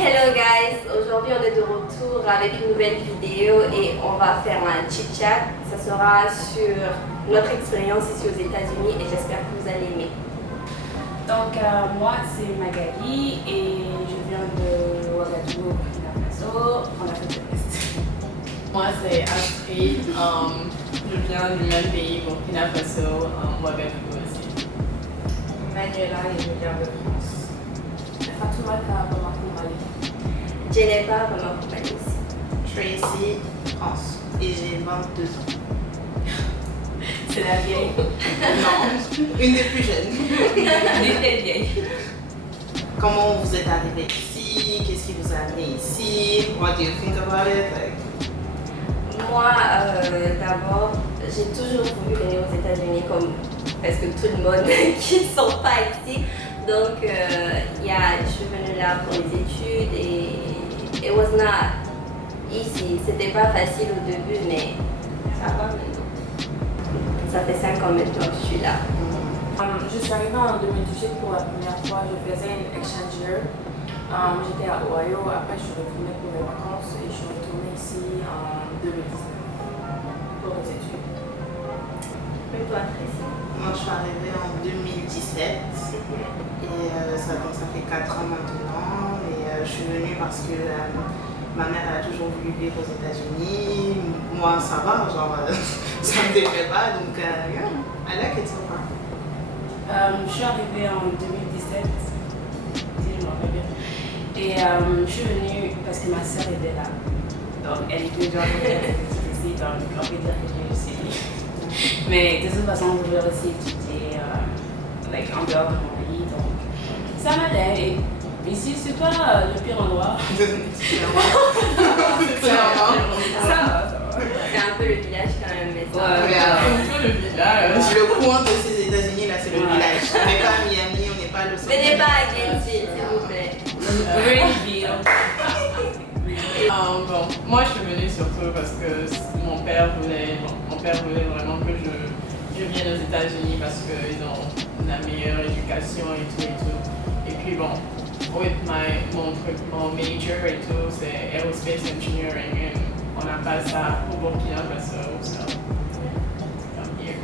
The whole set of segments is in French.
Hello guys, aujourd'hui on est de retour avec une nouvelle vidéo et on va faire un chit-chat. Ça sera sur notre expérience ici aux États-Unis et j'espère que vous allez aimer. Donc moi c'est Magali et je viens de Ouagadougou, Burkina Faso, en Afrique de l'Est. Moi c'est Astrid, je viens du même pays, Burkina Faso, Ouagadougou aussi. Manuela et je viens de France. Fatoumata Bamako Mali. Jennifer, Bamako Mali aussi. Tracy, France. Et j'ai 22 ans. C'est la vieille. Non, une des plus jeunes. Des vieilles. Comment vous êtes arrivé ici? Qu'est-ce qui vous a amené ici? What do you think about it? Moi, d'abord, j'ai toujours voulu venir aux États-Unis comme presque tout le monde qui ne sont pas ici. Donc, je suis venue là pour les études et it was not easy. C'était pas facile au début, mais ça va maintenant. Ça fait 5 ans maintenant que je suis là. Je suis arrivée en 2018 pour la première fois. Je faisais une exchange year. J'étais à Ohio. Après, je suis retournée pour les vacances et je suis retournée ici en 2019 pour les études. Et toi, Tracy? Moi, je suis arrivée en 2017 et ça fait 4 ans maintenant. Et je suis venue parce que ma mère a toujours voulu vivre aux États-Unis. Moi, ça va, genre, ça me déplaît pas. Donc, yeah, I like it so far. Je suis arrivée en 2017, si je me rappelle bien. Et je suis venue parce que ma soeur était là. Donc elle était genre ici, donc on peut dire que je viens ici. Mais de toute façon, je voulais aussi étudier en dehors de mon pays. Donc ça m'allait. Et ici, c'est pas le pire endroit. Ça va. C'est un peu le village quand même, mais ça Ouais, Un peu le village. Le coin de ces États-Unis, là, c'est le village. On n'est pas à Miami, on n'est pas à Los Angeles. Venez pas à Gainesville, s'il vous plaît. Greenville. Bon, moi je suis venue surtout parce que mon père voulait vraiment que je vienne aux États-Unis parce qu'ils ont la meilleure éducation et tout. Et puis bon, with mon major et tout, c'est aerospace engineering et on n'a pas ça au Burkina Faso, so I'm here.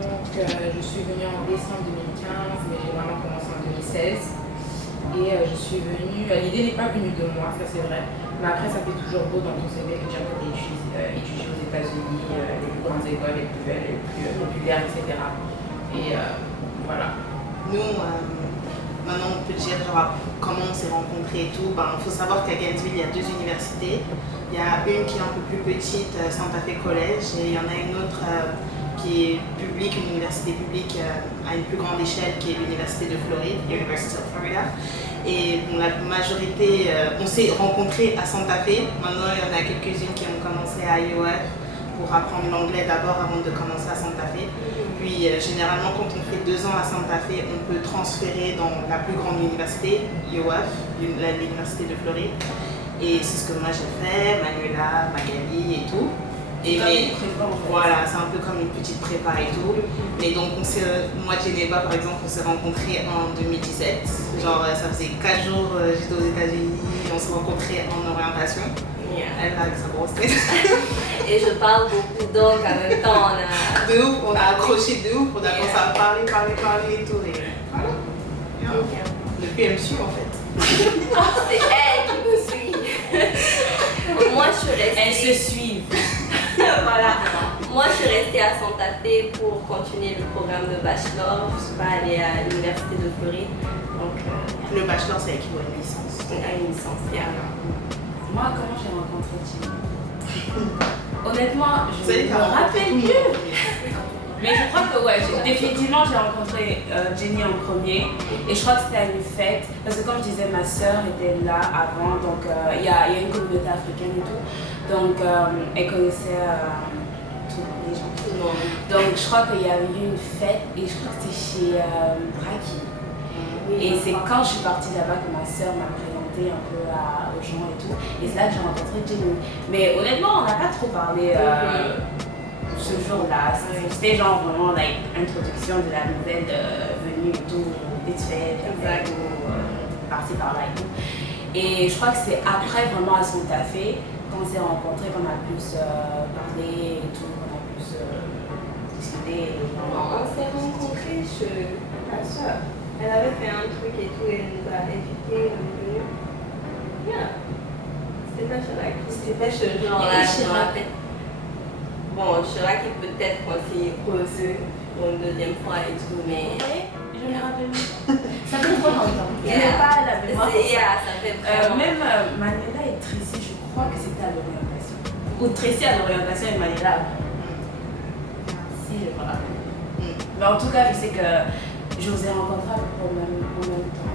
Donc, je suis venue en décembre 2015, mais j'ai vraiment commencé en 2016. Et je suis venue, l'idée n'est pas venue de moi, ça c'est vrai, mais après ça fait toujours beau dans ton CV que tu as étudié aux États-Unis, les plus grandes écoles, les plus belles, les plus populaires, etc. Et voilà. Nous, maintenant on peut dire genre, comment on s'est rencontrés et tout. Il faut savoir qu'à Gainesville, il y a 2 universités. Il y a une qui est un peu plus petite, Santa Fe College, et il y en a une autre qui est publique, une université publique à une plus grande échelle, qui est l'université de Floride, University of Florida. Et bon, la majorité, on s'est rencontrés à Santa Fe. Maintenant, il y en a quelques-unes qui ont commencé à IOF pour apprendre l'anglais d'abord avant de commencer à Santa Fe. Puis généralement, quand on fait 2 ans à Santa Fe, on peut transférer dans la plus grande université, IOF, l'université de Floride. Et c'est ce que moi j'ai fait, Manuela, Magali et tout. Et voilà, c'est un peu comme une petite prépa et tout. Et donc moi et Geneva par exemple, on s'est rencontrés en 2017. Genre ça faisait 4 jours, j'étais aux États-Unis, on s'est rencontrés en orientation. Elle a avec sa grosse tête. Et je parle beaucoup, donc en même temps on a accroché de ouf, on a commencé à parler et tout. Et voilà. Depuis elle me suit en fait. c'est elle qui me suit. Moi je suis restée. Elles se suivent. Voilà. Moi je suis restée à Santa Fe pour continuer le programme de bachelor. Je ne suis pas allée à l'université de Floride. Donc le bachelor c'est équivalent à une licence. À une licence, Moi, comment j'ai rencontré Jenny? Honnêtement, je ne me rappelle plus. Mais je crois que définitivement j'ai rencontré Jenny en premier et je crois que c'était à une fête parce que comme je disais ma soeur était là avant donc il y a une communauté africaine et tout donc elle connaissait tous les gens. tout le monde. Donc je crois qu'il y avait eu une fête et je crois que c'était chez Braki. Et c'est quand je suis partie là-bas que ma soeur m'a présenté un peu aux gens et tout et c'est là que j'ai rencontré Jenny. Mais honnêtement on n'a pas trop parlé ce jour-là, c'était genre vraiment l'introduction de la nouvelle venue et tout, vite fait, parti par là et tout. Et je crois que c'est après vraiment à Santa Fe, quand on s'est rencontrés, qu'on a plus parlé et tout, qu'on a plus discuté. On s'est rencontrés chez ma soeur. Elle avait fait un truc et tout, et elle nous a invités, on est venus. Yeah. C'était pas Chirac. C'était pas ce genre-là, je me rappelle. Bon, Chirac, peut-être qu'on s'est reçu pour une deuxième fois et tout, mais. Je me rappelle. Ça fait trop longtemps. Je n'ai pas la mémoire. Ça fait vraiment. Même Manuela et Tracy, je crois que c'était à l'orientation. Ou Tracy à l'orientation et Manuela. Si, je me rappelle. Mais en tout cas, je sais que je vous ai rencontrés au même temps.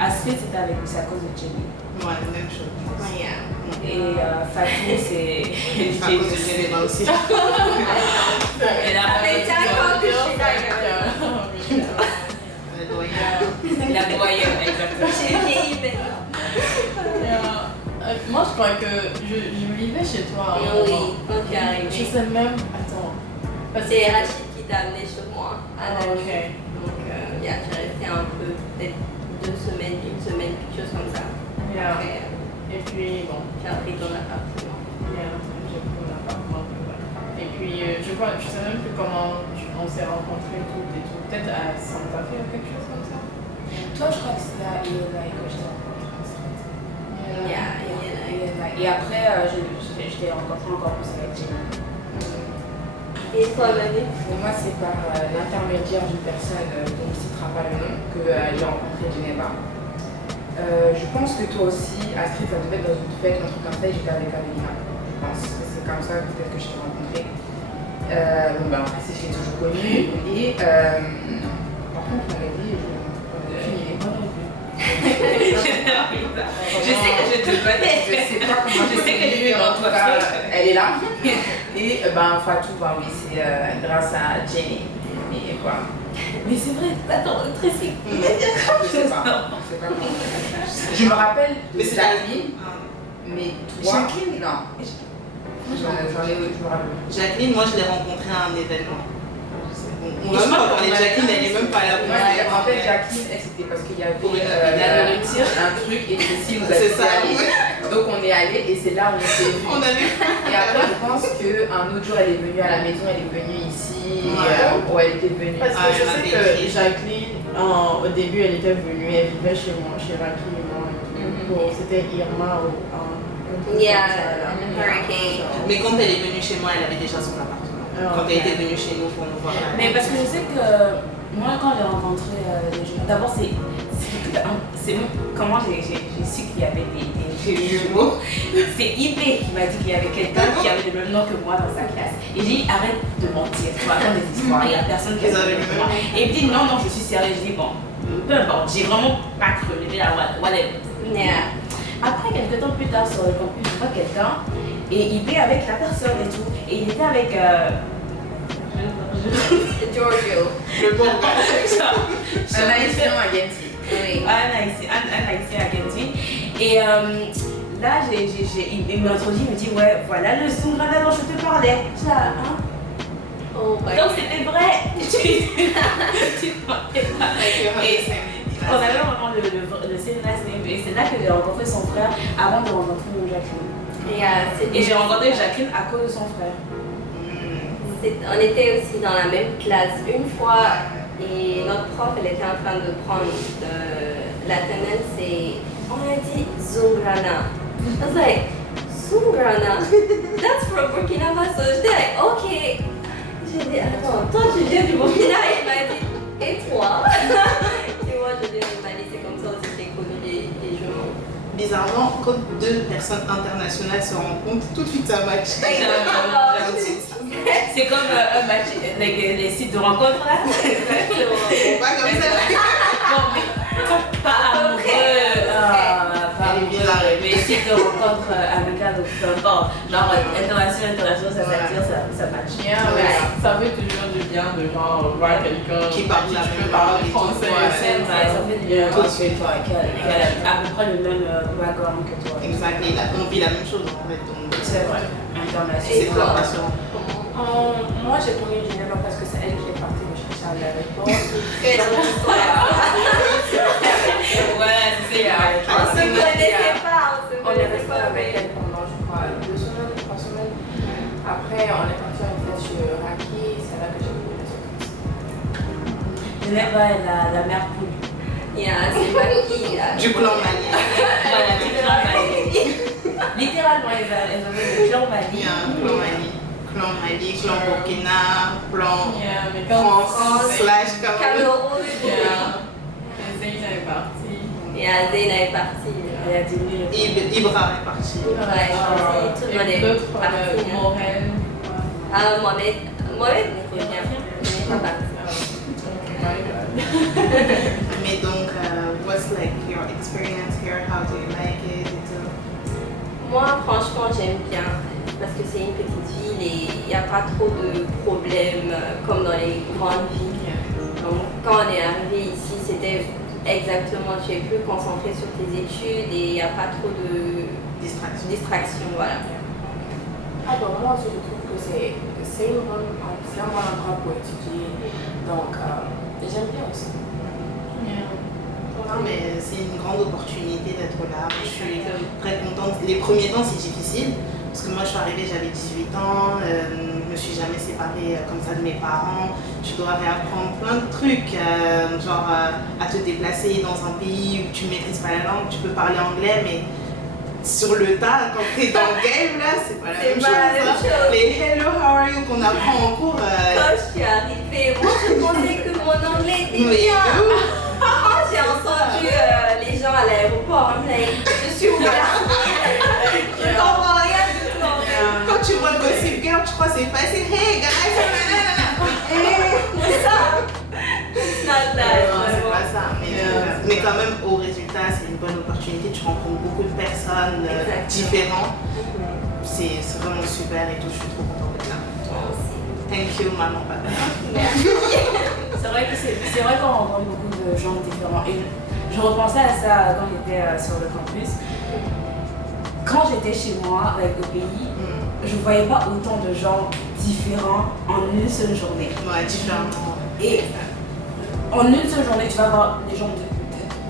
Astrid, c'était à cause de Jenny. Ouais, même chose. Yeah. Et Fatou, c'est. À cause de Jenny aussi. Elle a Mais c'est encore que je suis d'accord. Le doyen. La doyenne, exactement. J'ai vieilli, mais. Moi, je crois que je vivais chez toi. Oui, quand tu es arrivé. Je sais même. Attends. C'est Rachid qui t'a amené chez moi à la Ok. nuit. Donc, tu es resté un peu, peut-être 2 semaines, 1 semaine, quelque chose comme ça. Yeah. Après, Et puis, bon. tu as pris ton appartement. Yeah, j'ai pris mon appartement. Ouais. Et puis, je sais même plus comment on s'est rencontrés toutes et tout. Peut-être à Santa Fe ou quelque chose comme ça. Toi, je crois que c'était à Illinois que je t'ai rencontré. Yeah. Et après, je t'ai rencontré encore plus avec Jenny. Et toi, Manu? Pour moi, c'est par l'intermédiaire d'une personne dont on ne citera pas le nom que j'ai rencontré Geneva. Je pense que toi aussi, Astrid, ça devait être dans une fête, un truc comme ça, et j'étais avec Avelina. Je pense que c'est comme ça peut-être que je t'ai rencontré. Après, c'est je l'ai toujours connu. Et par contre, on m'avait dit, moi non plus. Je sais que je te connais. Je sais pas comment Je sais que je mais en vais tout cas, elle est là. Et Fatou, oui, c'est grâce à Jenny. Et quoi. Mais c'est vrai, attends, Tracy. Je sais pas comment. Je me rappelle de Jacqueline, mais toi. Jacqueline? Non. Je me rappelle. Jacqueline, moi je l'ai rencontrée à un événement. On va pas parler de Jacqueline, elle est même pas là. En fait, Jacqueline, c'était parce qu'il y avait la nourriture, un truc et Tracy nous a C'est dit ça, d'aller. Donc on est allé et c'est là où on s'est vus. On avait Et après, je pense qu'un autre jour, elle est venue à la maison, elle est venue ici, où elle était venue. Parce que Ah, je elle m'a sais fait que écrire. Jacqueline, au début, elle était venue, elle vivait chez moi, chez Raki et moi. Bon, c'était Irma ou un truc Yeah, comme ça, là. hurricane. Mais quand elle est venue chez moi, elle avait déjà son appartement. Quand elle était venue chez nous pour nous voir. Mais parce que je sais que moi, quand j'ai rencontré les jumeaux, d'abord, c'est comment j'ai su qu'il y avait des jumeaux. C'est Ibé qui m'a dit qu'il y avait quelqu'un qui avait le même nom que moi dans sa classe. Et j'ai dit, arrête de mentir, tu racontes des histoires, il n'y a personne qui a le même nom que moi. Et il me dit, non, je suis sérieuse. Je dis, bon, peu importe, j'ai vraiment pas cru. Je dis, whatever. Yeah. Après, quelques temps plus tard, sur le campus, je vois quelqu'un et il était avec la personne et tout. Et il était avec. Giorgio. Le bon gars. Un haïtien à Gentil. Oui. Un haïtien à Gentil. Et là, il m'introduit, il me dit, ouais, voilà le Sungrana dont je te parlais. Je dis, hein? Oh my Donc God. c'était vrai. Tu mentais pas. Et on avait vraiment le same last name. Et c'est là que j'ai rencontré son frère avant de rencontrer Jacqueline. Et j'ai rencontré Jacqueline à cause de son frère. On était aussi dans la même classe une fois et notre prof elle était en train de prendre l'attendance et on a dit Zungrana. I was like, Zungrana? That's from Burkina Faso. J'étais like, ok. J'ai dit, attends, toi tu viens du Burkina? Il m'a dit, et toi? Et moi je viens du Mali, c'est comme ça aussi j'ai connu les jumeaux. Bizarrement, quand deux personnes internationales se rencontrent, tout de suite ça match. C'est comme un match, les sites de rencontres là. Pas comme ça. Bon, mais pas amoureux, pas amoureux, mais sites de rencontres amicales, donc peu importe. Genre international, ça s'attire, ça match. Ça fait toujours du bien de genre voir quelqu'un Qui parle la même parle langue. français. Ça fait du bien Tout de suite. qui a à peu près le même background que toi. Exact, et on vit la même chose en fait. Donc, C'est vrai, international. c'est fort rassurant. Moi, j'ai connu Geneva parce que c'est elle qui est partie me chercher à l'aéroport. Ouais, on est parti en fait sur Raki, c'est là que j'ai vu les autres. Genève, la mère poule. Yeah, c'est ma fille. Du clan malien. Voilà, du clan Mali. Littéralement, elles avaient le clan Mali. Il y a un clan Mali. Clan Mali, clan Burkina, clan Yeah, mais quand France, slash Cameroun. Cameroun. Zayn est parti. Yeah, Zeyna est partie. Elle a diminué. Ibra est parti. Ouais, tout le monde Et est l'autre, parti. Morel. Mohamed il revient. Il n'est pas parti. Mais donc, what's like your experience here? How do you like it? Moi, franchement, j'aime bien parce que c'est une petite ville et il n'y a pas trop de problèmes comme dans les grandes villes. Donc, quand on est arrivé ici, c'était exactement, tu es plus concentré sur tes études et il n'y a pas trop de distraction. Voilà. Ah bon, moi aussi je trouve que c'est un bon endroit pour étudier, donc j'aime bien aussi. Non, mais c'est une grande opportunité d'être là. Je suis très contente. Les premiers temps, c'est difficile. Parce que moi, je suis arrivée, j'avais 18 ans. Je ne me suis jamais séparée comme ça de mes parents. Tu dois réapprendre plein de trucs. Genre à te déplacer dans un pays où tu ne maîtrises pas la langue. Tu peux parler anglais, mais sur le tas, quand tu es dans le game, là, c'est pas la même chose. Les hello, how are you qu'on apprend en cours. Quand je suis arrivée, moi je pensais que mon anglais était bien. Quand j'ai entendu les gens à l'aéroport, je suis ouverte. Je ne comprends rien du tout. Quand tu vois Gossip Girl, tu crois que c'est facile. Hey guys, C'est ça. c'est pas ça. Mais quand même, au résultat, c'est une bonne opportunité. Tu rencontres beaucoup de personnes différentes. C'est vraiment super et tout. Je suis trop contente d'être là. Thank you, maman, papa. C'est vrai qu'on rencontre beaucoup de gens différents. Et je repensais à ça quand j'étais sur le campus. Quand j'étais chez moi, au pays, je ne voyais pas autant de gens différents en une seule journée. Ouais, différemment. Et en une seule journée, tu vas voir des gens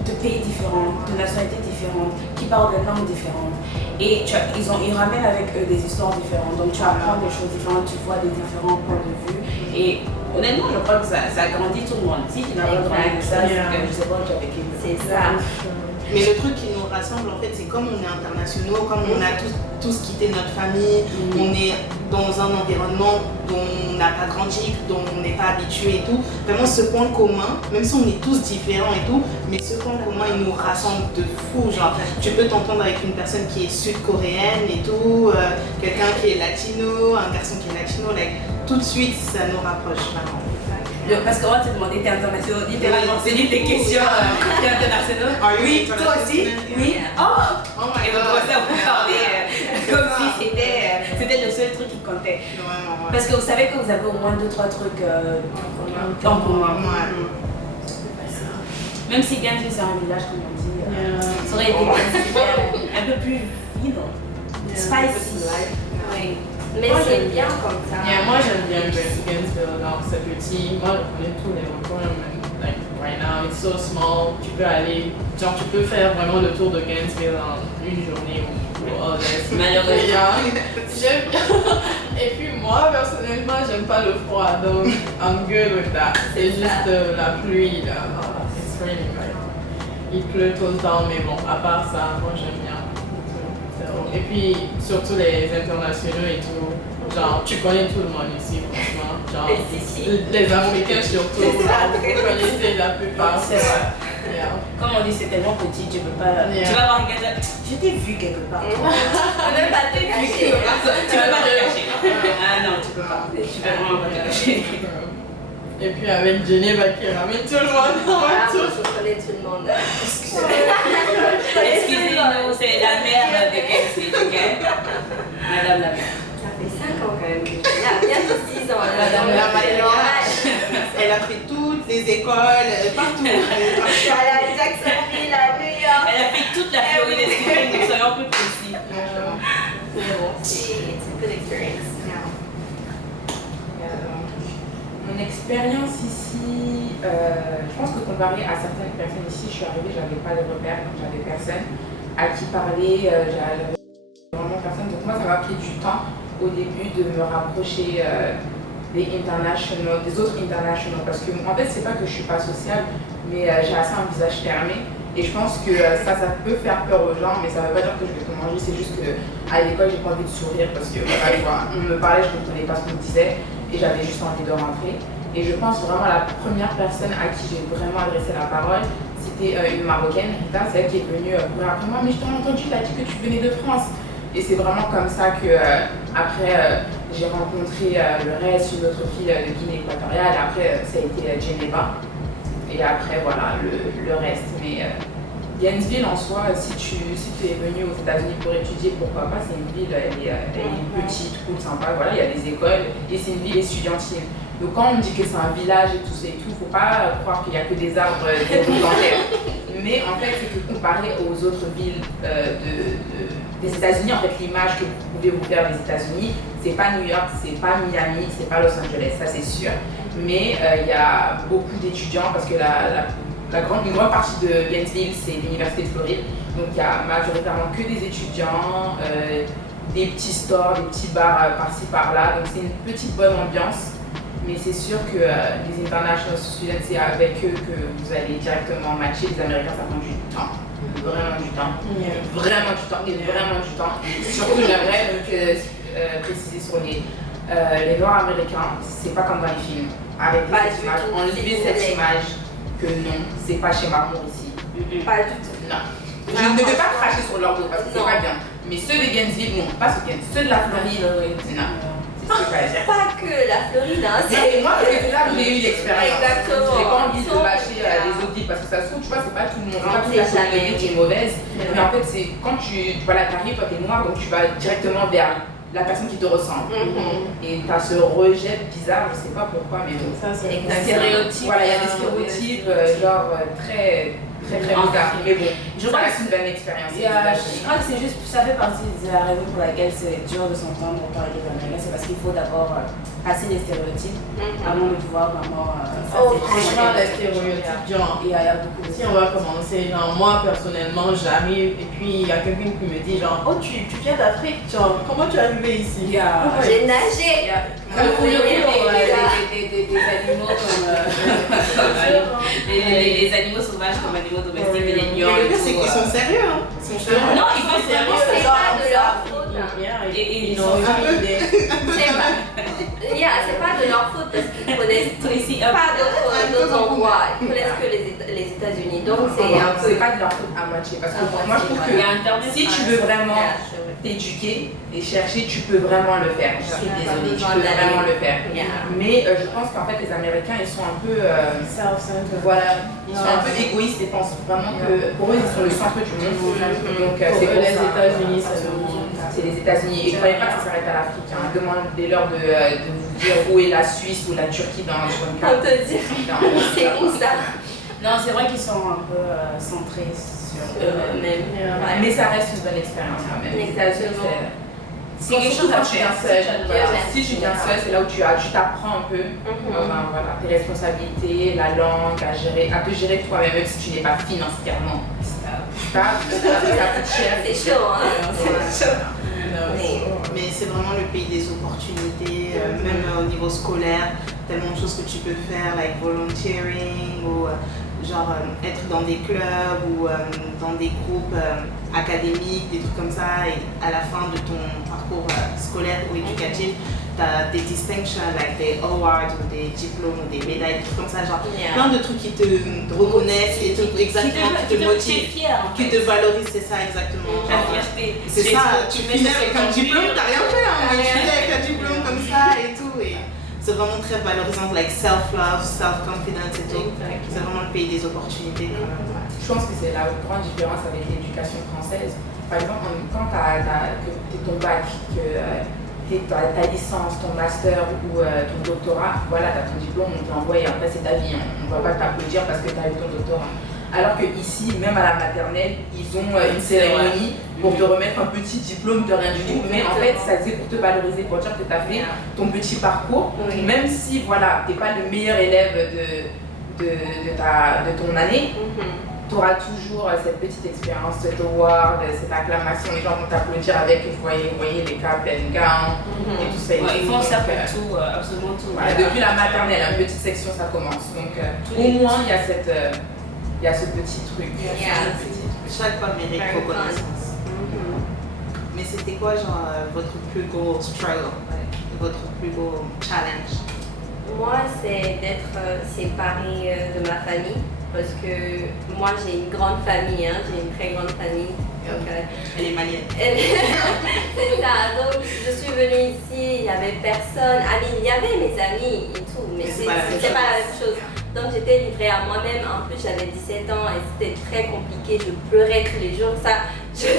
de pays différents, de nationalités différentes, qui parlent des langues différentes. Et ils ramènent avec eux des histoires différentes. Donc tu apprends des choses différentes, tu vois des différents points de vue. Et honnêtement, je crois que ça grandit tout le monde. Si tu n'as pas grandi de ça, c'est que je sais pas, tu as vécu. C'est ça. Mais le truc qui nous rassemble, en fait, c'est comme on est internationaux, comme on a tous quitté notre famille, on est dans un environnement dont on n'a pas grandi, dont on n'est pas habitué et tout. Vraiment, ce point commun, même si on est tous différents et tout, mais ce point commun, il nous rassemble de fou. Genre, tu peux t'entendre avec une personne qui est sud-coréenne et tout, quelqu'un qui est latino, un garçon qui est latino, tout de suite, ça nous rapproche vraiment. Parce qu'on va te demander, t'es international, littéralement, c'est une des questions, t'es international. Oui, toi aussi. Oui. Oh my God. Et donc, on peut parler comme si c'était le seul truc qui comptait. Parce que vous savez que vous avez au moins 2-3 trucs en commun. Même si Gainesville c'est un village, comme on dit, ça aurait été un peu plus vivant, spicy. Oui. Mais c'est bien comme ça. Moi j'aime bien Gainesville, donc c'est petit. Moi je connais tous les recoins, like right now it's so small. Tu peux aller, genre tu peux faire vraiment le tour de Gainesville en une journée ou less. Malheureusement. J'aime bien. Et puis moi personnellement j'aime pas le froid, donc I'm good with that. C'est juste la pluie là. It's raining right now. Il pleut tout le temps, mais bon, à part ça, moi j'aime bien. Et puis surtout les internationaux et tout, genre tu connais tout le monde ici franchement, genre les Africains surtout, tu connais la plupart. C'est vrai. Comme on dit c'est tellement petit, tu peux pas. Tu vas voir quelqu'un, je t'ai vu quelque part. On ne peut pas te cacher. Tu peux pas te cacher. Ah non, tu peux pas. Tu peux vraiment pas te cacher. Et puis avec Geneva qui ramène tout le monde dans la tour. Je connais tout le monde. Excusez-nous, c'est la mère de Gainesville, ok? Madame la mère. Ça fait 5 ans quand même que je suis là, bientôt 6 ans. Madame la mère, elle a fait toutes les écoles, partout. Elle est à Jacksonville, à New York. Elle a fait toute la Floride, excusez-nous, soyons plus précis. C'est bon, c'est une good experience. Mon expérience ici, je pense que comparé à certaines personnes ici, je suis arrivée, j'avais pas de repères, donc j'avais personne à qui parler, j'avais vraiment personne. Donc moi, ça m'a pris du temps au début de me rapprocher des autres internationaux, parce que en fait c'est pas que je suis pas sociable, mais j'ai assez un visage fermé et je pense que ça peut faire peur aux gens, mais ça veut pas dire que je vais tout manger, c'est juste que à l'école j'ai pas envie de sourire parce que voilà, tu vois, on me parlait, je comprenais pas ce qu'on me disait et j'avais juste envie de rentrer. Et je pense vraiment la première personne à qui j'ai vraiment adressé la parole, c'était une Marocaine, Rita, c'est elle qui est venue courir après moi, mais je t'ai entendu, t'as dit que tu venais de France. Et c'est vraiment comme ça que après j'ai rencontré le reste, une autre fille de Guinée équatoriale, après ça a été Geneva. Et après voilà le reste. Mais Gainesville en soi, si tu es venu aux États-Unis pour étudier, pourquoi pas, c'est une ville, elle est petite, cool, sympa, voilà, il y a des écoles et c'est une ville estudiantine. Donc quand on dit que c'est un village et tout ça et tout, faut pas croire qu'il n'y a que des arbres déroulants. Mais en fait, c'est que comparé aux autres villes des États-Unis, en fait, l'image que vous pouvez vous faire des États-Unis, c'est pas New York, c'est pas Miami, c'est pas Los Angeles, ça c'est sûr. Mais il y a beaucoup d'étudiants parce que une grande partie de Gainesville, c'est l'Université de Floride. Donc il y a majoritairement que des étudiants, des petits stores, des petits bars par-ci par-là. Donc c'est une petite bonne ambiance. Mais c'est sûr que les international students, c'est avec eux que vous allez directement matcher. Les Américains, ça prend du temps. Vraiment du temps. Vraiment du temps. Et vraiment du temps. Surtout, j'aimerais préciser sur les Noirs américains, c'est pas comme dans les films. Arrêtez cette image, enlevez cette image que non, c'est pas chez Marmont ici. Pas du tout. Non. Je ne vais pas cracher sur leur dos parce que c'est pas bien. Mais ceux de Gainesville, non, pas ceux de la Floride, non. Pas que la Floride, hein. Moi, c'est là que j'ai eu l'expérience. Exactement. J'ai pas envie de bâcher les autres villes parce que ça se trouve, tu vois, c'est pas tout le monde. C'est pas toute la communauté qui est mauvaise. Mais en fait, c'est quand t'arrives, toi t'es noir, donc tu vas directement vers la personne qui te ressemble. Et t'as ce rejet bizarre, je sais pas pourquoi, mais bon. Ça, c'est des stéréotypes. Voilà, il y a des stéréotypes, genre très bizarres. Mais bon, je crois que c'est une bonne expérience. Je crois que c'est juste, ça fait partie de la raison pour laquelle c'est dur de s'entendre pour parler des Américains, c'est parce qu'il faut d'abord passer les stéréotypes avant de pouvoir vraiment. Franchement, les stéréotypes, genre, il y a beaucoup de. Si on va commencer, genre, moi personnellement, j'arrive et puis il y a quelqu'un qui me dit, genre, oh, tu viens d'Afrique, genre, comment tu es arrivé ici? J'ai nagé. Des animaux comme les animaux sauvages comme animaux domestiques, les lions. Le pire, c'est qu'ils sont sérieux, hein. Non, ils sont sérieux, c'est pas de leur faute. Et ils Non, sont C'est pas de leur faute parce qu'ils connaissent pas d'autres endroits. Ils connaissent que les États-Unis. Donc c'est pas de leur faute à moitié. Parce que moi, je trouve que si tu veux vraiment t'éduquer et chercher, tu peux vraiment le faire. Je suis désolée, tu peux vraiment le faire. Mais je pense qu'en fait, les Américains, ils sont un peu. Voilà, ils sont un peu égoïstes et pensent vraiment que pour eux, ils sont le centre du monde. Donc, c'est pour les ça. États-Unis, C'est les États-Unis. Et ne croyez pas que ça s'arrête à l'Afrique. Demandez-leur de vous dire où est la Suisse ou la Turquie dans le On te dit, c'est où ça? Non, c'est vrai qu'ils sont un peu centrés sur eux-mêmes. Mais ça reste une bonne expérience quand même. Les États-Unis, c'est quelque chose quand tu viens seul. Si tu viens seul, c'est là où tu t'apprends un peu tes responsabilités, la langue, à te gérer toi-même, même si tu n'es pas financièrement. Ça coûte cher. C'est chaud, hein? C'est chaud. Mais c'est vraiment le pays des opportunités, même au niveau scolaire, tellement de choses que tu peux faire, like volunteering ou genre être dans des clubs ou dans des groupes académiques, des trucs comme ça, et à la fin de ton parcours scolaire ou éducatif, tu as des distinctions, like des awards ou des diplômes ou des médailles, des trucs comme ça, genre plein de trucs qui te reconnaissent et qui te motivent, qui te valorisent, c'est ça exactement. C'est ça, tu finis avec un diplôme, t'as rien fait, hein, mais tu finis avec un diplôme comme ça et tout. Et c'est vraiment très valorisant, like self-love, self-confidence et tout. C'est vraiment le pays des opportunités quand même. Je pense que c'est la grande différence avec l'éducation française. Par exemple, quand tu as ton bac, que ta licence, ton master ou ton doctorat, voilà, tu as ton diplôme, on te l'envoie et après c'est ta vie. On ne va pas t'applaudir parce que tu as eu ton doctorat. Alors qu'ici, même à la maternelle, ils ont une cérémonie pour te remettre un petit diplôme de rien du tout. Mais en fait, ça c'est pour te valoriser, pour dire que tu as fait ton petit parcours. Même si voilà, tu n'es pas le meilleur élève de ton année, tu auras toujours cette petite expérience, cet award, cette acclamation, les gens vont t'applaudir avec, vous voyez les cap and gown et tout ça. Ouais, ils font ça pour tout, absolument tout. Voilà, depuis la maternelle, la petite section, ça commence. Donc au moins, il y a ce petit truc. Chaque femme mérite reconnaissance. Mais c'était quoi, genre, votre plus gros struggle, votre plus gros challenge? Moi, c'est d'être séparée de ma famille. Parce que moi j'ai une grande famille, j'ai une très grande famille. Donc, elle est malienne. C'est ça, donc je suis venue ici, il n'y avait personne. Il y avait mes amis et tout, mais c'était pas la même chose. Donc j'étais livrée à moi-même, en plus j'avais 17 ans et c'était très compliqué, je pleurais tous les jours. Ça, je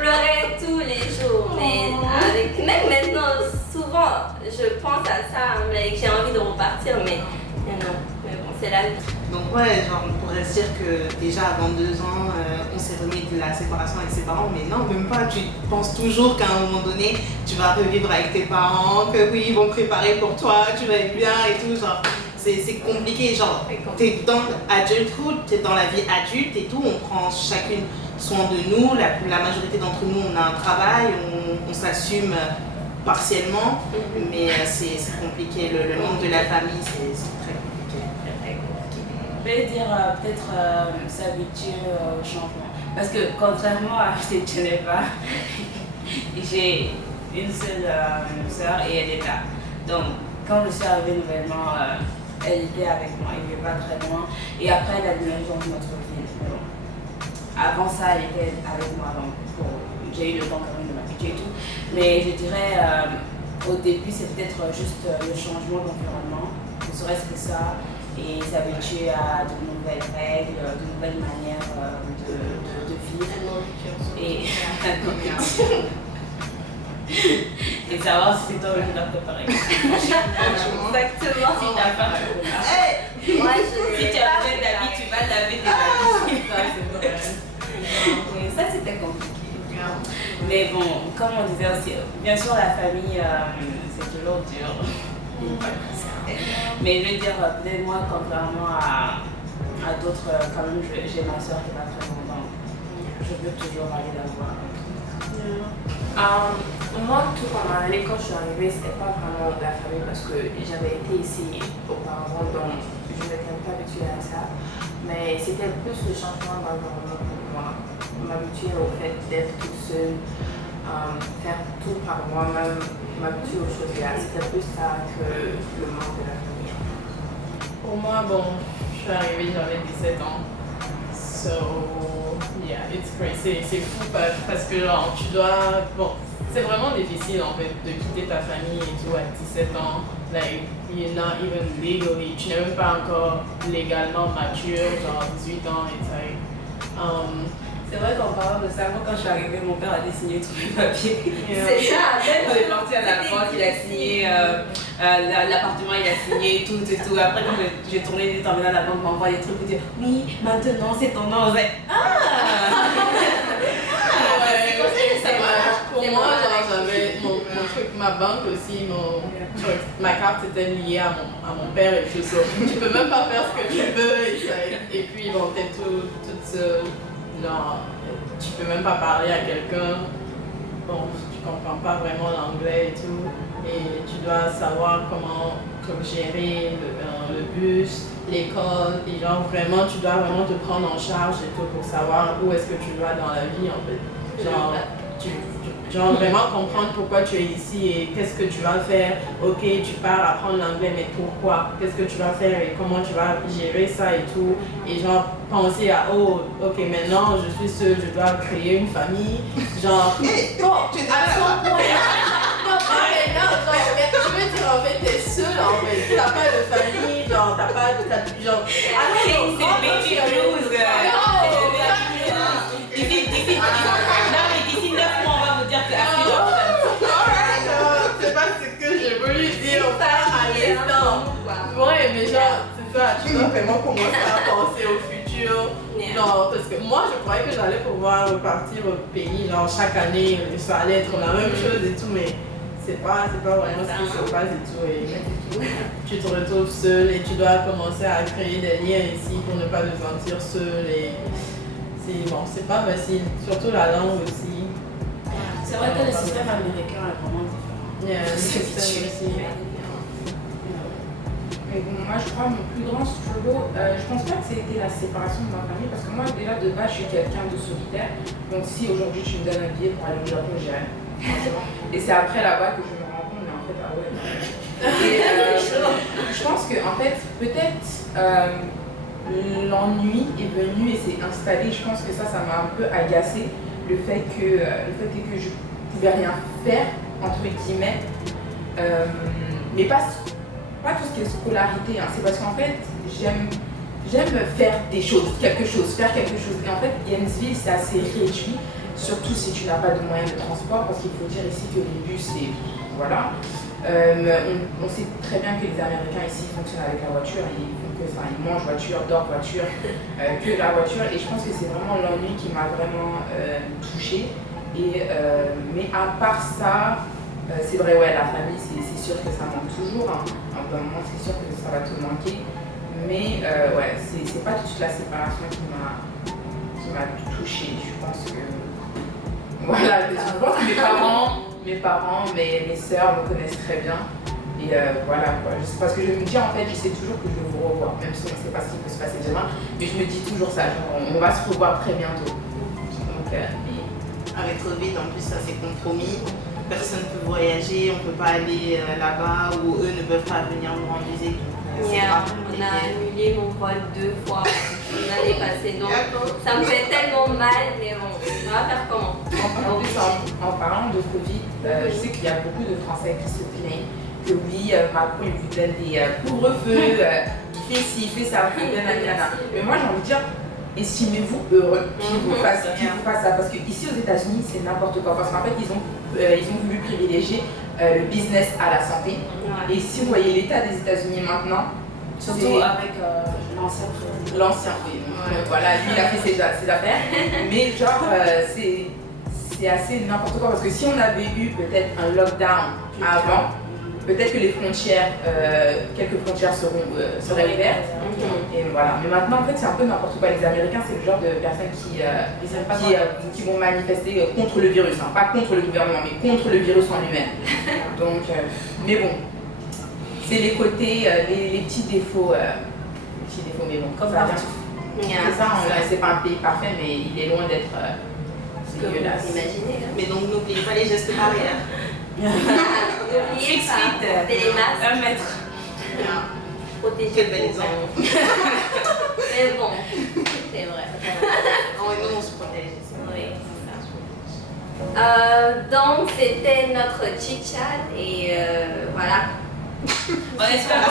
pleurais tous les jours, mais même maintenant, souvent je pense à ça, mais j'ai envie de repartir, mais non, c'est la vie. Donc ouais, genre on pourrait se dire que déjà avant 2 ans, on s'est remis de la séparation avec ses parents, mais non, même pas. Tu penses toujours qu'à un moment donné, tu vas revivre avec tes parents, que oui, ils vont préparer pour toi, tu vas être bien et tout, genre c'est compliqué, genre t'es dans l'adulthood, t'es dans la vie adulte et tout, on prend chacune soin de nous, la majorité d'entre nous on a un travail, on s'assume partiellement, mais c'est compliqué, le monde de la famille c'est très compliqué. Je vais dire peut-être s'habituer au changement. Parce que contrairement à Geneva, j'ai une seule sœur et elle est là. Donc quand je suis arrivée nouvellement, elle était avec moi, elle vivait pas très loin. Et après elle a déménagé dans notre ville. Bon. Avant ça, elle était avec moi. Donc j'ai eu le temps quand même de m'habituer et tout. Mais je dirais au début c'est peut-être juste le changement d'environnement, ne serait-ce que ça. Et s'habituer à de nouvelles règles, de nouvelles manières de vivre. Et savoir si c'est toi qui l'as préparé. Exactement. Si t'as pas, si tu as besoin d'habits, tu vas laver tes habits. Et ça, c'était compliqué. Mais bon, comme on disait aussi, bien sûr, la famille, c'est toujours dur. Mais je veux dire, peut-être moi, contrairement à d'autres, quand même, j'ai ma soeur qui va très longtemps. Je veux toujours aller la voir. Moi, tout pendant l'année, quand je suis arrivée, c'était pas vraiment la famille parce que j'avais été ici auparavant, donc je m'étais un peu habituée à ça. Mais c'était plus le changement d'environnement pour moi. M'habituer au fait d'être toute seule, faire tout par moi-même, m'habituer aux choses là. C'était plus ça que le manque de la famille. Pour moi, bon, je suis arrivée, j'avais 17 ans. So, yeah, it's crazy. C'est fou parce que genre, tu dois... Bon, c'est vraiment difficile en fait de quitter ta famille et tout à 17 ans. Like, you're not even legally, tu n'es même pas encore légalement mature, genre 18 ans et tout. C'est vrai qu'en parlant de ça, moi quand je suis arrivée, mon père a dû signer tous les papiers. C'est ça, On est parti à la banque, il a signé, l'appartement il a signé, tout. Après quand j'ai tourné les terminaux à la banque, m'envoie des trucs pour dire oui, maintenant c'est ton nom. Pour moi, j'avais mon truc, ma banque aussi, ma carte était liée à mon père et tout ça. Tu peux même pas faire ce que tu veux et puis bon, t'es toute seule. Genre, tu peux même pas parler à quelqu'un. Bon, tu comprends pas vraiment l'anglais et tout. Et tu dois savoir comment gérer le bus, l'école. Et genre, vraiment, tu dois vraiment te prendre en charge et tout pour savoir où est-ce que tu vas dans la vie en fait. Genre vraiment comprendre pourquoi tu es ici et qu'est-ce que tu vas faire. Ok, tu pars apprendre l'anglais, mais pourquoi? Qu'est-ce que tu vas faire et comment tu vas gérer ça et tout. Et genre penser à, oh, ok, maintenant je suis seule, je dois créer une famille. Genre, bon, tu à son point. Je veux dire, en fait, t'es seule en fait. T'as pas de famille, genre, t'as pas de. Genre, c'est baby blues. D'ici 9 mois, on va vous dire que c'est pas ce que je voulu dire à l'instant. Ouais, mais genre, c'est ça, tu dois vraiment commencer à penser au futur. Genre, parce que moi, je croyais que j'allais pouvoir repartir au pays, genre chaque année, ça allait être la même chose et tout, mais c'est pas vraiment ce qui se passe et tout. Et tu te retrouves seul et tu dois commencer à créer des liens ici pour ne pas te sentir seul. Et c'est pas facile, surtout la langue aussi. C'est vrai que le système américain est vraiment différent. Le système aussi. Mais bon, moi je crois mon plus grand struggle, je pense pas que c'était la séparation de ma famille parce que moi déjà de base je suis quelqu'un de solitaire. Donc si aujourd'hui tu me donnes un billet pour aller au Japon, j'irai. Et c'est après là-bas que je me rends compte, mais en fait, ah ouais. Et, je pense que en fait, peut-être l'ennui est venu et s'est installé. Je pense que ça m'a un peu agacé. Le fait que je pouvais rien faire, entre guillemets. Mais pas tout ce qui est scolarité, hein. C'est parce qu'en fait, j'aime faire quelque chose. Et en fait, Gainesville, c'est assez réduit, surtout si tu n'as pas de moyens de transport, parce qu'il faut dire ici que les bus, c'est... Voilà. On sait très bien que les Américains ici fonctionnent avec la voiture, ils font que ça, ils mangent voiture, dorment voiture, que la voiture. Et je pense que c'est vraiment l'ennui qui m'a vraiment touchée. Mais à part ça, c'est vrai, ouais, la famille, c'est sûr que ça manque toujours. Hein. À un moment, c'est sûr que ça va te manquer. Mais ouais, c'est pas toute la séparation qui m'a touchée. Je pense que... Voilà, je pense que mes parents, mes sœurs me connaissent très bien. Et voilà, quoi. Parce que je me dis, en fait, je sais toujours que je vais vous revoir, même si on ne sait pas ce qui peut se passer demain. Mais je me dis toujours ça, genre, on va se revoir très bientôt. Donc, avec Covid, en plus, ça s'est compromis. Personne ne peut voyager, on ne peut pas aller là-bas, ou eux ne peuvent pas venir nous rendre visite. On a annulé mon vol 2 fois l'année passée, donc ça me fait tellement mal, mais bon, on va faire comment? En parlant de Covid, je sais qu'il y a beaucoup de Français qui se plaignent que oui, Macron il vous donne des couvre-feux, il fait ci, il fait ça, mais moi j'ai envie de dire, estimez-vous heureux qu'il vous fasse ça, parce qu'ici aux États-Unis c'est n'importe quoi, parce qu'en fait ils ont voulu privilégier le business à la santé. Ouais. Et si vous voyez l'état des États-Unis maintenant, surtout avec l'ancien, oui. Ouais. Voilà, lui il a fait ses affaires, mais genre c'est assez n'importe quoi, parce que si on avait eu peut-être un lockdown avant, peut-être que les frontières, quelques frontières seraient ouvertes. Et voilà. Mais maintenant, en fait, c'est un peu n'importe quoi. Les Américains, c'est le genre de personnes qui vont manifester contre le virus. Hein. Pas contre le gouvernement, mais contre le virus en lui-même. Donc, mais bon, c'est les côtés, les petits défauts. Mais bon, comme partout. C'est pas un pays parfait, mais il est loin d'être dégueulasse. Imaginez. Mais donc, n'oubliez pas les gestes barrières. N'oubliez pas, porter les masques. 1 mètre. Protéger. Quel bel exemple. Mais bon, c'est vrai. Nous, on se protège. Oui, c'est ça. Donc, c'était notre chit-chat et voilà. On espère